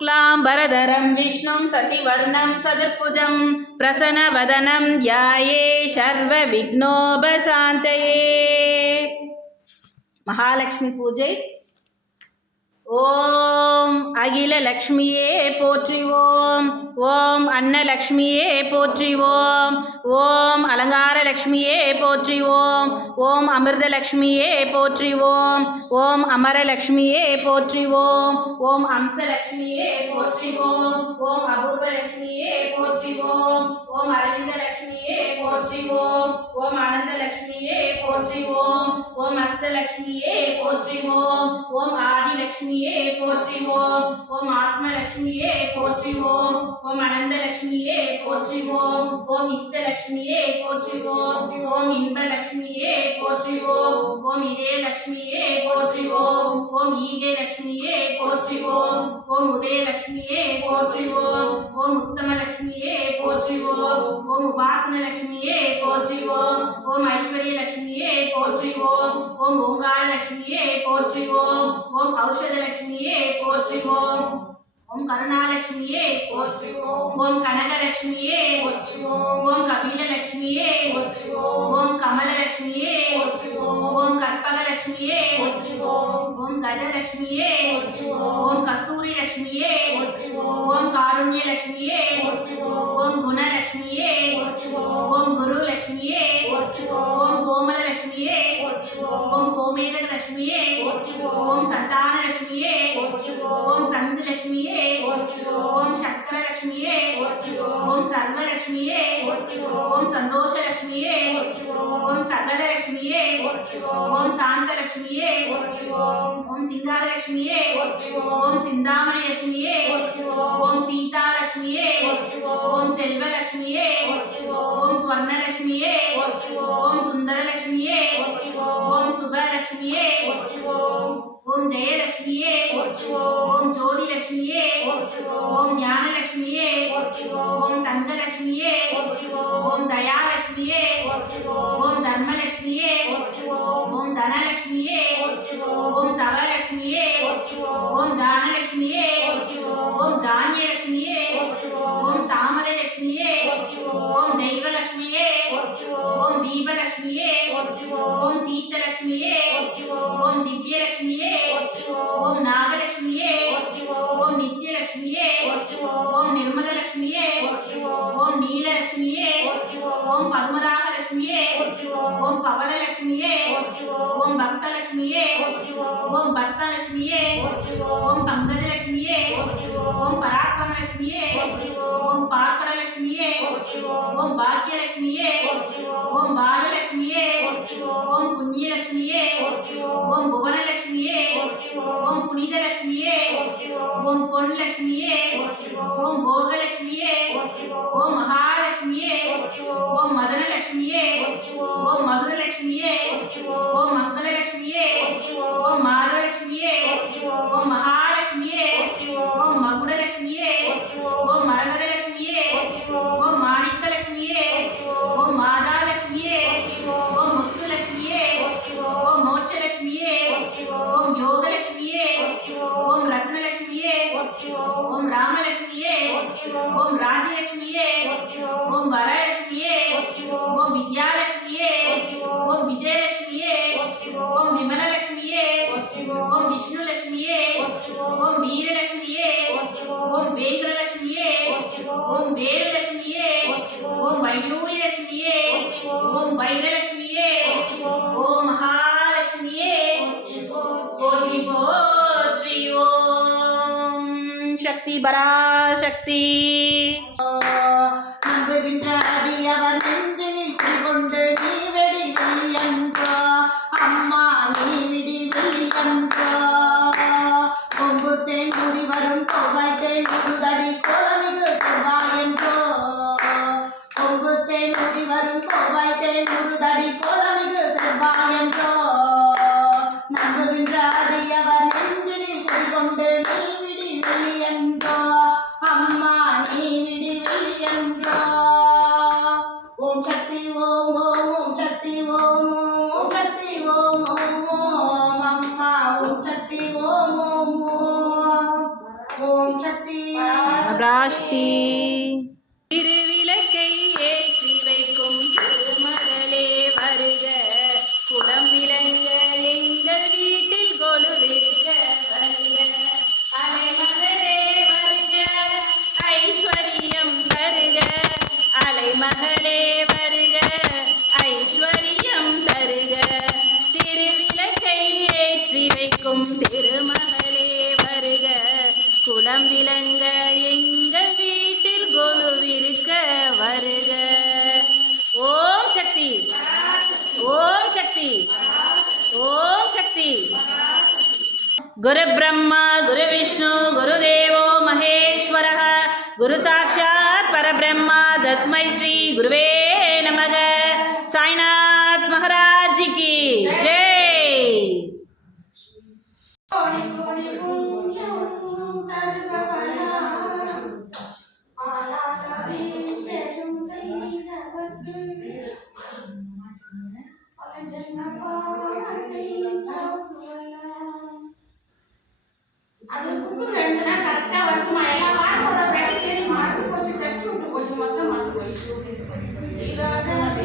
क्लाम्बरधरं विष्णुं शशिवर्णं चतुर्भुजं प्रसन्नवदनं ध्याये सर्वविघ्नोपशान्तये। महालक्ष्मी पूजै। ஓம் அகில லக்ஷ்மியே போற்றிவோம். ஓம் அன்னலக்ஷ்மியே போற்றிவோம். ஓம் அலங்கார லக்ஷ்மியே போற்றிவோம். ஓம் அமிர்தலக்ஷ்மியே போற்றிவோம். ஓம் அமரலக்ஷ்மியே போற்றிவோம். ஓம் அம்சலக்ஷ்மியே போற்றிவோம். ஓம் அபூர்வலக்ஷ்மியே போற்றிவோம். ஓம் அரவிந்தலக்ஷ்மியே போற்றிவோம். ஓம் அனந்தலக்ஷ்மியே போற்றிவோம். ஓம் அஷ்டலக்ஷ்மியே போற்றிவோம். ஓம் ஆதிலக்ஷ்மி போற்றிவோம். ஓம் ஆத்மலக்ஷ்மியே போற்றிவோம். ஓம் அனந்தலக்ஷ்மியே போற்றிவோம். ஓம் இஷ்டலக்ஷ்மியே போற்றிவோம். ஓம் இன்பலக்ஷ்மியே போற்றிவோம். ஓம் இதயலக்ஷ்மியே போற்றிவோம். ஓம் ஈகலக்ஷ்மியே போற்றிவோம். ஓம் உதயலக்ஷ்மியே போற்றிவோம். ஓம் உத்தமலக்ஷ்மியே போற்றிவோம். ஓம் உபாசனலக்ஷ்மியே போற்றிவோம். ஓம் ஐஸ்வர்யலக்ஷ்மியே போற்றிவோம். ஓம் ஓங்காரலக்ஷ்மியே போற்றிவோம். ஓம் औषधलक्ष्मीये போற்றிவோம். ஓம் கருணாலக்ஷ்மியே போற்றிவோம். ஓம் கனகலக்ஷ்மியே போற்றிவோம். ஓம் கபிலலக்ஷ்மியே போற்றிவோம். ஓம் கமலலக்ஷ்மியே போற்றிவோம். ஓம் கற்பகலக்ஷ்மியே போற்றிவோம். ஓம் கஜலக்ஷ்மியே போற்றிவோம். ஓம் கஸ்தூரிலக்ஷ்மியே போற்றிவோம். ஓம் காருண்யலக்ஷ்மியே போற்றிவோம். ஓம் குணலக்ஷ்மியே போற்றிவோம். ஓம் குருலக்ஷ்மியே போற்றிவோம். ஓம் கோமலலக்ஷ்மியே போற்றிவோம். ஓம் கோமேதகலக்ஷ்மியே போற்றிவோம். ஓம் சந்தானலக்ஷ்மியே போற்றிவோம். ஓம் சங்குலக்ஷ்மியே ஓம் சக்கரலக்ஷ்மியே ஓம் சர்வலக்ஷ்மியே ஓம் சந்தோஷலக்ஷ்மியே ஓம் சகலலக்ஷ்மியே ஓம் சாந்தலக்ஷ்மியே ஓம் சிங்காரலக்ஷ்மியே ஓம் சிந்தாமணிலக்ஷ்மியே ஓம் சீதாலக்ஷ்மியே ஓம் செல்வலக்ஷ்மியே ஓம் ஸ்வர்ணலக்ஷ்மியே ஓம் சுந்தரலக்ஷ்மியே ஓம் சுபலக்ஷ்மியே ஓம் ஜெயலக்ஷ்மியே ஓம் ஜோதிலக்ஷ்மியே ஓம் ஞானலக்ஷ்மியே ஓம் தங்கலக்ஷ்மியே ஓம் தயாலக்ஷ்மியே ஓம் தர்மலக்ஷ்மியே ஓம் தனலக்ஷ்மியே ஓம் தவலக்ஷ்மியே ஓம் தானலக்ஷ்மியே ஓம் தானியலக்ஷ்மியே ஓம் தாமரலக்ஷ்மியே ஓம் தெய்வலக்ஷ்மியே ஓம் தீபலக்ஷ்மியே ஓம் தீர்த்தலக்ஷ்மியே ஓம் திவ்யலக்ஷ்மியே ஓம் நாகலக்ஷ்மியே ஓம் நித்யலக்ஷ்மியே ஓம் நிர்மலலக்ஷ்மியே ஓம் நீலலக்ஷ்மியே ஓம் பத்மராகலக்ஷ்மியே ஓம் பவனலக்ஷ்மியே ஓம் பக்தலக்ஷ்மியே ஓம் பக்தலக்ஷ்மியே ஓம் பங்கஜலக்ஷ்மியே ஓம் பராக்கிரமலக்ஷ்மியே ஓம் பார்க்கடலக்ஷ்மியே ஓம் பாக்கியலக்ஷ்மியே ஓம் பாலலக்ஷ்மியே ஓம் புண்ணியலக்ஷ்மியே ஓம் புவனலக்ஷ்மியே ஓம் புனிதலக்ஷ்மியே ஓம் பொன்லக்ஷ்மியே ஓம் போகலக்ஷ்மியே ஓம் மகாலக்ஷ்மியே ஓம் மதனலக்ஷ்மியே ஓம் மதுரலக்ஷ்மியே ஓம் மங்களலக்ஷ்மியே ஓம் மாதவலக்ஷ்மியே ஓம் மகாலக்ஷ்மியே ஓம் மகுடலக்ஷ்மியே ஓம் மரகதலக்ஷ்மியே ஓம் மாணிக்கலக்ஷ்மியே ஓம் மாதாலக்ஷ்மியே ஓம் முத்துலக்ஷ்மியே ஓம் மோட்சலக்ஷ்மியே ஓம் யோகலக்ஷ்மியே ஓம் ரத்னலக்ஷ்மியே ஓம் ராமலக்ஷ்மியே ஓம் ராஜலக்ஷ்மியே ஓம் வரலக்ஷ்மியே ஓம் வித்யாலக்ஷ்மியே ஓம் விஜயலக்ஷ்மியே ஓம் விமலலக்ஷ்மியே ஓம் விஷ்ணுலக்ஷ்மியே ஓம் வீரலக்ஷ்மியே ஓம் வேங்கடலக்ஷ்மியே ஓம் வேலுலக்ஷ்மியே ஓம் வைடூரியலக்ஷ்மியே ஓம் வைரலக்ஷ்மியே ஓம் மகாலக்ஷ்மியே போற்றி போற்றி. ஓம் சக்தி பராசக்தி. நம்புகின்ற அடியவர் நெஞ்சினில் குடிகொண்டு நீ வெடி வெளியன்றோ அம்மா நீ விடி வெளியன்றோ கொம்பு தேன் கூடி வரும் கொவ்வாய் தேன் உருதடி கோலமிகு செவ்வாயென்றோ கொம்பு தேன் கூடி வரும் கொவ்வாய் தேன் உருதடி கோலமிகு செவ்வாயென்றோ நம்புகின்ற அடியவர் நெஞ்சினில் குடிகொண்டு நீ விடி வெளியன்றோ அம்மா நீ விடி வெளியன்றோ. ஓம் சக்தி ஓம் ஓம் ஓம் சக்தி ஓம் ஓம் ஓம் சக்தி ஓம் ஓம் ஓம் அம்மா ஓம் சக்தி ஓம் ஓம் ஓம் ஓம் சக்தி பராசக்தி பராசக்தி. திருவிளக்கை ஏற்றி வைக்கும் திருமகளே வருக, குலம் விளங்க எங்கள் வீட்டில் கொலுவிருக்க வருக. அலைமகளே வருக, ஐஸ்வர்யம் தருக. அலைமகளே வருக, ஐஸ்வர்யம் தருக. திருவிளக்கை ஏற்றி வைக்கும் திருமகளே வருக, குலம் விளங்க எங்கள் வீட்டில் கொலுவிருக்க வருக. ஓம் சக்தி, ஓம் சக்தி, ஓம் சக்தி. குரு பிரம்மா குரு விஷ்ணு குரு தேவோ மகேஸ்வரः, குரு சாட்சாத் பரபிரம்மா தஸ்மை ஸ்ரீ குருவே நமக. சாய்நாத் மகாராஜ் கி ஜெய். கோடி கோடி புண்ணியம் தருபவனா, ஆளாத வீழ்ச்செழும் செய்தவர்க்கு பல ஜென்ம பாவத்தை